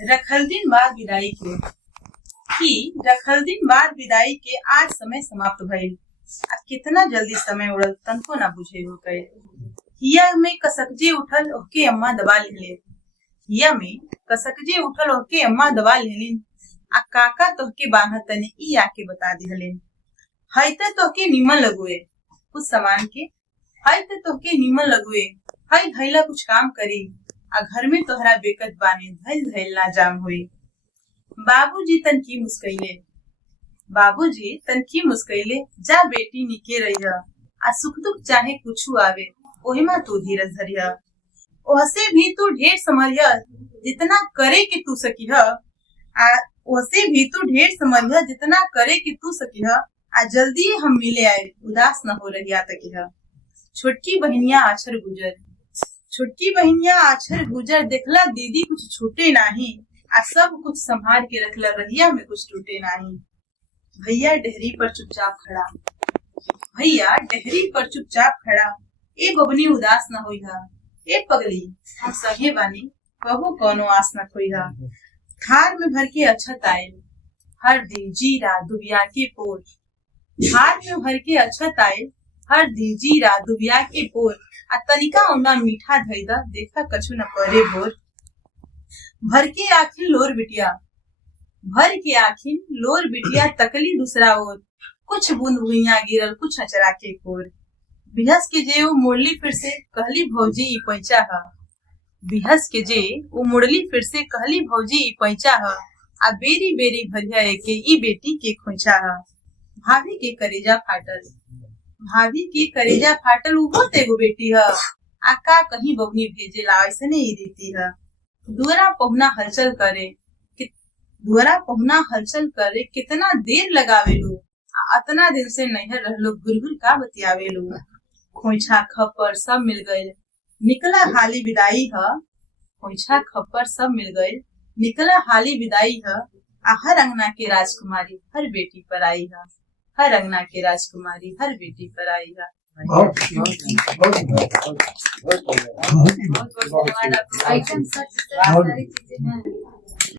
रखल दिन बाद विदाई के रखल दिन बाद विदाई के आज समय समाप्त भइल। आ कितना जल्दी समय उड़ल तनको ना बुझे हो गए। हिया में कसकजे उठल ओके अम्मा दबा लेले। हिया में कसकजे उठल ओके अम्मा दबा लेलिन। आ काका तोहके बांधा तने ई आके बता दिहलेन। हई त तोहके निमन लगुए कुछ सामान के। हई त तोहके निमन लगुए। हई धैला कुछ काम करी। आ घर में तोहरा बेकत बाने धैल धैल ना जाम होई। बाबूजी तनकी मुस्कैले जा बेटी निके रहिया। आ सुख दुख चाहे कुछु आवे ओहिमा तू धीरज धरिया। ओहसे भी तू ढेर समझिया जितना करे के तू सकिहा। आ ओहसे भी तू ढेर समझिया जितना करे के तू सकिहा। आ जल्दी हम मिले आए उदास न हो रहिया तकिहा। छोटकी बहनिया आछर गुजर देखला दीदी कुछ छूटे नाही। आ सब कुछ संभाल के रखला रहिया में कुछ टूटे नाही। भैया डेहरी पर चुपचाप खड़ा। ए बबनी उदास न होइहा। ए पगली हम संगे बानी कहू कोनो आस न खोइहा। थार में भर के अछत आयल हरदी जीरा दुबिया के पोर। थार में भर के अछत आयल हरदी जीरा दुबिया के पोर। आ तनिका उना मीठा धइदा देखा कछु न परे बोर। भर के आखिन लोर बिटिया तकली दूसरा ओर। कुछ बूंद भुइया गिरल कुछ अचरा के कोर। बिहस के जे वो मुरली फिर से कहली भौजी ई पैंचा ह। ई पैंचा ह। आ बेरी बेरी भरिया एके ई बेटी के खोइचा ह। भाभी के करेजा फाटल उहो तेगो बेटी ह। आ का कहीं बबनी भेजेला ऐसने ही रीति ह। दुअरा पहुना हलचल करे कितना देर लगावेलू। अतना दिन से नैहर रहलो गुरगुर का बतियावेलू। खोइछा खप्पर सब मिल गए निकला हाली विदाई ह। आ हर अंगना के राजकुमारी हर बेटी पर आई ह। बहुत बहुत धन्यवाद आपको। आइटम सच सारी चीजें हैं।